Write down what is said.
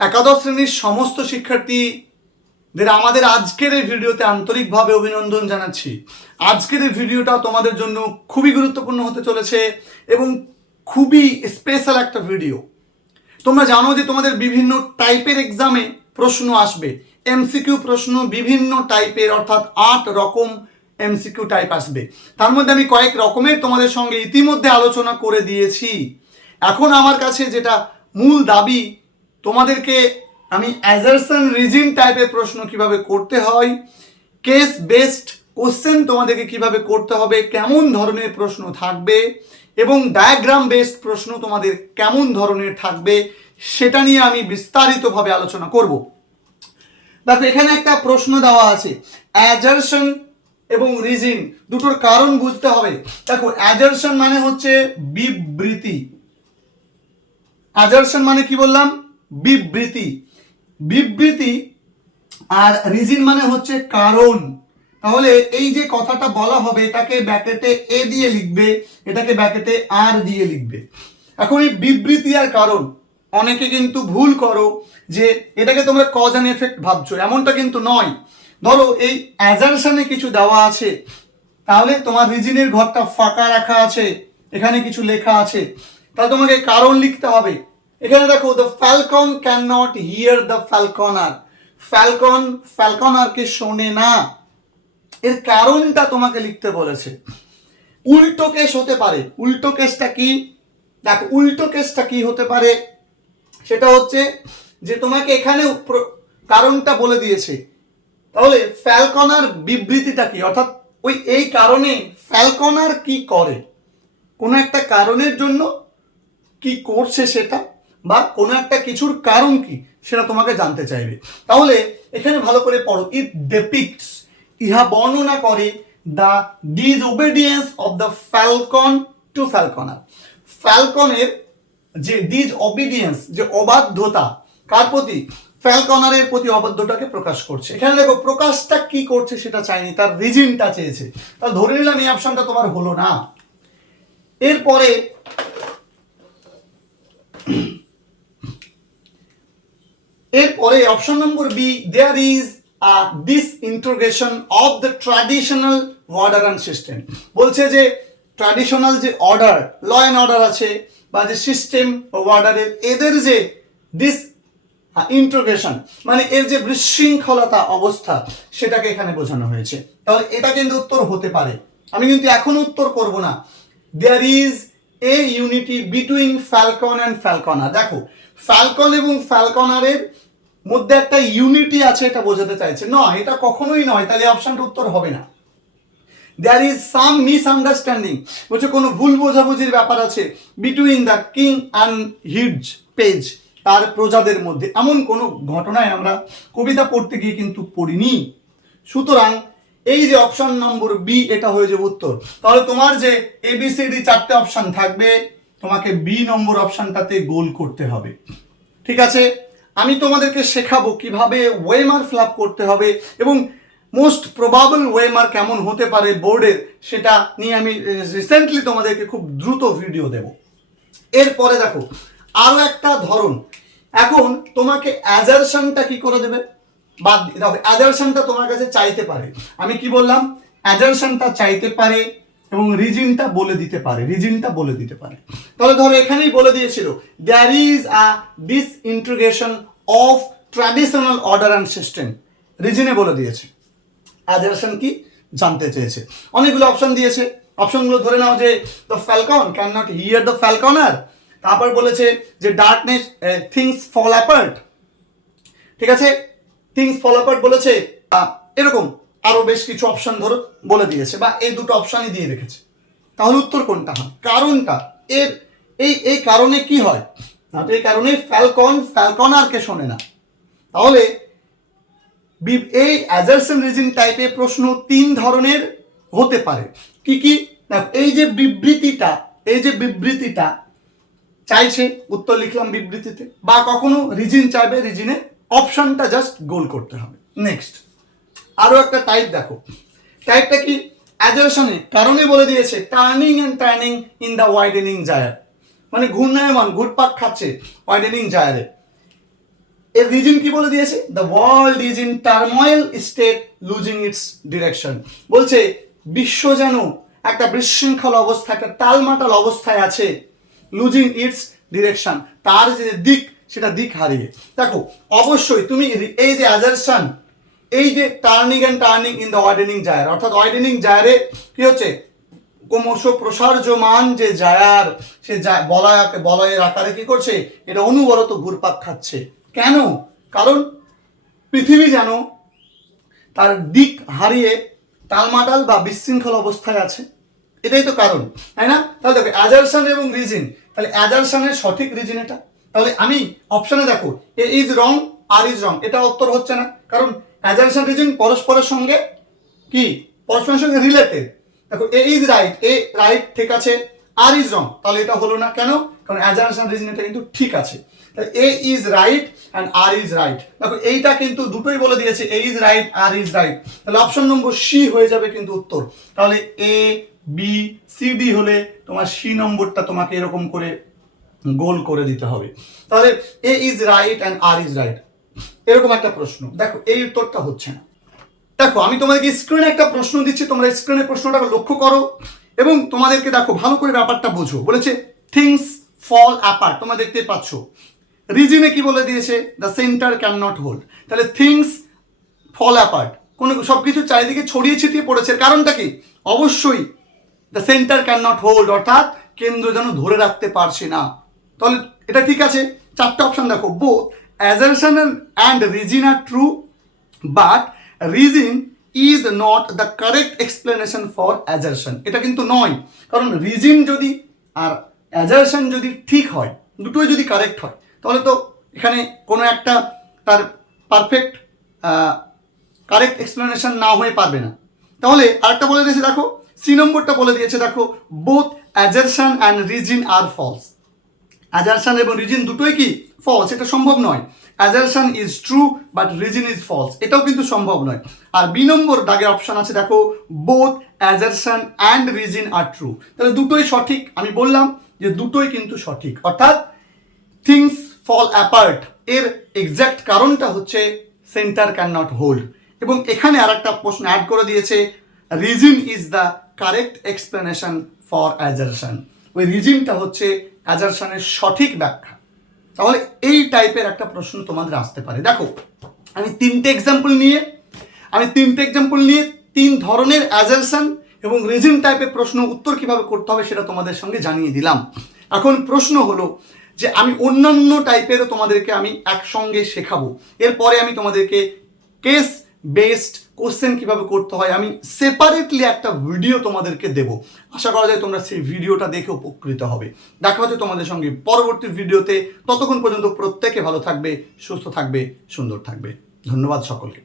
একাদশ শ্রেণীর সমস্ত শিক্ষার্থীদের আমাদের আজকের এই ভিডিওতে আন্তরিকভাবে অভিনন্দন জানাচ্ছি। আজকের এই ভিডিওটা তোমাদের জন্য খুবই গুরুত্বপূর্ণ হতে চলেছে এবং খুবই স্পেশাল একটা ভিডিও। তোমরা জানো যে তোমাদের বিভিন্ন টাইপের এক্সামে প্রশ্ন আসবে, এমসিকিউ প্রশ্ন বিভিন্ন টাইপের, অর্থাৎ 8 রকম এমসিকিউ টাইপ আসবে। তার মধ্যে আমি কয়েক রকমের তোমাদের সঙ্গে ইতিমধ্যে আলোচনা করে দিয়েছি। এখন আমার কাছে যেটা মূল দাবি, তোমাদেরকে আমি অ্যাজারশন রিজন টাইপের প্রশ্ন কিভাবে করতে হয়, কেস বেসড কোশ্চেন তোমাদেরকে কিভাবে করতে হবে, কেমন ধরনের প্রশ্ন থাকবে এবং ডায়াগ্রাম বেসড প্রশ্ন তোমাদের কেমন ধরনের থাকবে, সেটা নিয়ে আমি বিস্তারিতভাবে আলোচনা করব। দেখো, এখানে একটা প্রশ্ন দেওয়া আছে, অ্যাজারশন এবং রিজন দুটোর কারণ বুঝতে হবে। দেখো, অ্যাজারশন মানে হচ্ছে বিবৃতি। অ্যাজারশন মানে কি বললাম? বিবৃতি। বিবৃতি। আর রিজন মানে হচ্ছে কারণ। তাহলে এই যে কথাটা বলা হবে, এটাকে ব্র্যাকেটে এ দিয়ে লিখবে, এটাকে ব্র্যাকেটে আর দিয়ে লিখবে। এখন এই বিবৃতি আর কারণ, অনেকে কিন্তু ভুল করো যে এটাকে তোমরা কজ অ্যান্ড এফেক্ট ভাবছো, এমনটা কিন্তু নয়। ধরো এই অ্যাজারশনে কিছু দেওয়া আছে, তাহলে তোমার রিজনের ঘরটা ফাঁকা রাখা আছে, এখানে কিছু লেখা আছে, তাহলে তোমাকে কারণ লিখতে হবে। এখানে দেখো, the falcon can not hear the falconer. Falcon ফ্যালকনারকে শোনে না, এর কারণটা তোমাকে লিখতে বলেছে। উল্টো কেস হতে পারে। উল্টো কেসটা কি? দেখো, উল্টো কেসটা কি হতে পারে, সেটা হচ্ছে যে তোমাকে এখানে কারণটা বলে দিয়েছে, তাহলে ফ্যালকনার বিবৃতিটা কি, অর্থাৎ ওই এই কারণে ফ্যালকনার কি করে, কোনো একটা কারণের জন্য কি করছে সেটা, বা কোনো একটা কিছুর কারণ কি সেটা তোমাকে জানতে চাইবে। তাহলে এখানে ভালো করে পড়ো, ইট ডেপিক্টস, ইহা বর্ণনা করে the disobedience of the falcon to falconer. ফ্যালকনের যে ডিসওবেডিয়েন্স, যে অবাধ্যতা, কার প্রতি? ফ্যালকনারের প্রতি অবাধ্যতাকে প্রকাশ করছে। এখানে দেখো, প্রকাশটা কি করছে সেটা চাইনি, তার রিজনটা চেয়েছে। তাহলে ধরে নিলাম এই অপশনটা তোমার হলো না। এরপরে option number B, there is a disintegration of the traditional order and system. বলছে যে ট্র্যাডিশনাল যে অর্ডার, ল অ্যান্ড অর্ডার আছে, বা যে সিস্টেম অর্ডারের, এদের যে ইন্টিগ্রেশন মানে এর যে বিশৃঙ্খলতা অবস্থা, সেটাকে এখানে বোঝানো হয়েছে। তাহলে এটা কিন্তু উত্তর হতে পারে, আমি কিন্তু এখন উত্তর করব না। There is a unity between falcon and falconer. দেখো, ফ্যালকন এবং ফ্যালকনারের মধ্যে একটা ইউনিটি আছে, এটা বোঝাতে চাইছে। নয়, এটা কখনোই নয়, তাহলে অপশনটা উত্তর হবে না। দেয়ার ইজ সাম মিসআন্ডারস্ট্যান্ডিং, বলছে কোনো ভুল বোঝাবুঝির ব্যাপার আছে between the king and his page, তার প্রজাদের মধ্যে। এমন কোনো ঘটনায় আমরা কবিতা পড়তে গিয়ে কিন্তু পড়িনি। সুতরাং এই যে অপশন নম্বর বি, এটা হয়ে যাবে উত্তর। তাহলে তোমার যে এবিসিডি 4টে অপশন থাকবে, তোমাকে বি নম্বর অপশনটাতে গোল করতে হবে। ঠিক আছে, আমি তোমাদেরকে শেখাবো কিভাবে ওয়েমার ফিল আপ করতে হবে এবং মোস্ট প্রবাবল ওয়েমার কেমন হতে পারে বোর্ডের, সেটা নিয়ে আমি রিসেন্টলি তোমাদেরকে খুব দ্রুত ভিডিও দেব। এরপরে দেখো, আরো একটা ধরন, এখন তোমাকে অ্যাজারশনটা কি করে দেবে, বা দেখো, অ্যাজারশনটা তোমার কাছে চাইতে পারে। আমি কি বললাম? অ্যাজারশনটা চাইতে পারে এবং রিজনটা বলে দিতে পারে, রিজনটা বলে দিতে পারে। তাহলে ধরো, এখানেই বলে দিয়েছিল, there is a disintegration of traditional order and system, রিজনে বলে দিয়েছে। অ্যাজারশন কি জানতে চেয়েছে, অনেকগুলো অপশন দিয়েছে। অপশনগুলো ধরে নাও যে the falcon can not hear the ফ্যালকনার, তারপর বলেছে যে ডার্কনেস থিংস ফল অ্যাপার্ট, ঠিক আছে, থিংস ফল অ্যাপার্ট বলেছে, এরকম আরো বেশ কিছু অপশন ধরো বলে দিয়েছে, বা এই দুটো অপশনই দিয়ে রেখেছে। তাহলে উত্তর কোনটা হয়? কারণটা, এর এই কারণে কি হয় না, তো এই কারণে ফ্যালকন ফ্যালকনারকে শোনে না। তাহলে এই অ্যাজারশন রিজন টাইপের প্রশ্ন 3 ধরনের হতে পারে। কি কি? এই যে বিবৃতিটা চাইছে, উত্তর লিখলাম বিবৃতিতে, বা কখনো রিজন চাইবে, রিজনে অপশনটা জাস্ট গোল করতে হবে। নেক্সট আরো একটা টাইপ দেখো, টাইপটা কি? অ্যাজারশনে কারণে বলে দিয়েছে turning and turning in the widening gyre, মানে ঘূর্ণায়মান, ঘুরপাক খাচ্ছে ওয়াইডেনিং জায়ারে। এর রিজন কি বলে দিয়েছে? The world is in turmoil state losing it's direction. বলছে বিশ্ব যেন একটা বিশৃঙ্খল অবস্থা, একটা টালমাটাল অবস্থায় আছে, লুজিং ইটস ডিরেকশন, তার যে দিক সেটা দিক হারিয়ে। দেখো অবশ্যই তুমি এই যে অ্যাজারশন, এই যে turning and turning in the widening gyre, অর্থাৎ ওয়াইডেনিং জায়ারে কি হচ্ছে, ক্রমশ প্রসার্যমান যে জায়ার, সে বলয়ের আকারে কি করছে, এটা অনবরত ঘুরপাক খাচ্ছে। কেন? কারণ পৃথিবী যেন তার দিক হারিয়ে টালমাটাল বা বিশৃঙ্খল অবস্থায় আছে, এটাই তো কারণ, তাই না? তাহলে দেখো অ্যাজারশন এবং রিজন, তাহলে অ্যাজারশনের সঠিক রিজন এটা। তাহলে আমি অপশনে দেখো এ is wrong, R is wrong, এটা উত্তর হচ্ছে না, কারণ অ্যাজারশন রিজন পরস্পরের সঙ্গে কি, পরস্পরের সঙ্গে রিলেটেড। দেখো এ ইজ রাইট, এ রাইট ঠিক আছে, আর ইজ রং, তাহলে এটা হলো না। কেন? কারণ অ্যাজারশন রিজন এটা কিন্তু ঠিক আছে। তাহলে A is right and R is right, দেখো এইটা কিন্তু দুটোই বলে দিয়েছে, A is right R is right, তাহলে অপশন নম্বর সি হয়ে যাবে কিন্তু উত্তর। তাহলে এ বি সি ডি হলে তোমার সি নম্বরটা তোমাকে এরকম করে গোল করে দিতে হবে। তাহলে A is right and R is right, এরকম একটা প্রশ্ন। দেখো এই উত্তরটা হচ্ছে না। দেখো আমি তোমাদেরকে স্ক্রিনে একটা প্রশ্ন দিচ্ছি, তোমরা স্ক্রিনে প্রশ্নটা লক্ষ্য করো এবং তোমাদেরকে দেখো ভালো করে ব্যাপারটা বোঝো। বলেছে থিংস ফল অ্যাপার্ট, তোমরা দেখতে পাচ্ছ রিজনে কি বলে দিয়েছে, the centre can not hold. তাহলে থিংস ফল অ্যাপার্ট, কোনো সবকিছু চারিদিকে ছড়িয়ে ছিটিয়ে পড়েছে, কারণটা কি? অবশ্যই the centre can not hold, অর্থাৎ কেন্দ্র যেন ধরে রাখতে পারছে না। তাহলে এটা ঠিক আছে। চারটা অপশন দেখো, both assertion and reason are true, but reason is not the correct explanation for assertion, এটা কিন্তু নয়। কারণ রিজন যদি আর অ্যাজারশন যদি ঠিক হয়, দুটোই যদি কারেক্ট হয়, তাহলে তো এখানে কোনো একটা তার পারফেক্ট কারেক্ট এক্সপ্লেনেশন না হয়ে পারবে না। তাহলে আরেকটা বলে দিয়েছে, দেখো সি নম্বরটা বলে দিয়েছে, দেখো both assertion and reason are false, assertion এবং রিজন দুটোই কি ফলস, এটা সম্ভব নয়। Assertion is true but reason is false, এটাও কিন্তু সম্ভব নয়। আর বি নম্বর দাগে অপশন আছে, দেখো both assertion and reason are true, তাহলে দুটোই সঠিক। আমি বললাম যে দুটোই কিন্তু সঠিক, অর্থাৎ থিংস ফল অ্যাপার্ট এর এক্স্যাক্ট কারণটা হচ্ছে সেন্টার ক্যান নট হোল্ড। এবং এখানে আর একটা প্রশ্ন অ্যাড করে দিয়েছে, reason is the correct explanation for assertion, ওই রিজনটা হচ্ছে অ্যাজারশনের সঠিক ব্যাখ্যা। তাহলে এই টাইপের একটা প্রশ্ন তোমাদের আসতে পারে। দেখো আমি তিনটে এক্সাম্পল নিয়ে তিন ধরনের অ্যাজারশন এবং রিজন টাইপের প্রশ্ন উত্তর কিভাবে করতে হবে সেটা তোমাদের সঙ্গে জানিয়ে দিলাম। এখন প্রশ্ন হলো যে আমি অন্যান্য টাইপেরও তোমাদেরকে আমি একসঙ্গে শেখাবো, এরপরে আমি তোমাদেরকে কেস বেসড কোশ্চেন কিভাবে করতে হয় আমি সেপারেটলি একটা ভিডিও তোমাদেরকে দেব। আশা করা যায় তোমরা সেই ভিডিওটা দেখে উপকৃত হবে। দেখা হচ্ছে তোমাদের সঙ্গে পরবর্তী ভিডিওতে। ততক্ষণ পর্যন্ত প্রত্যেকে ভালো থাকবে, সুস্থ থাকবে, সুন্দর থাকবে। ধন্যবাদ সকলকে।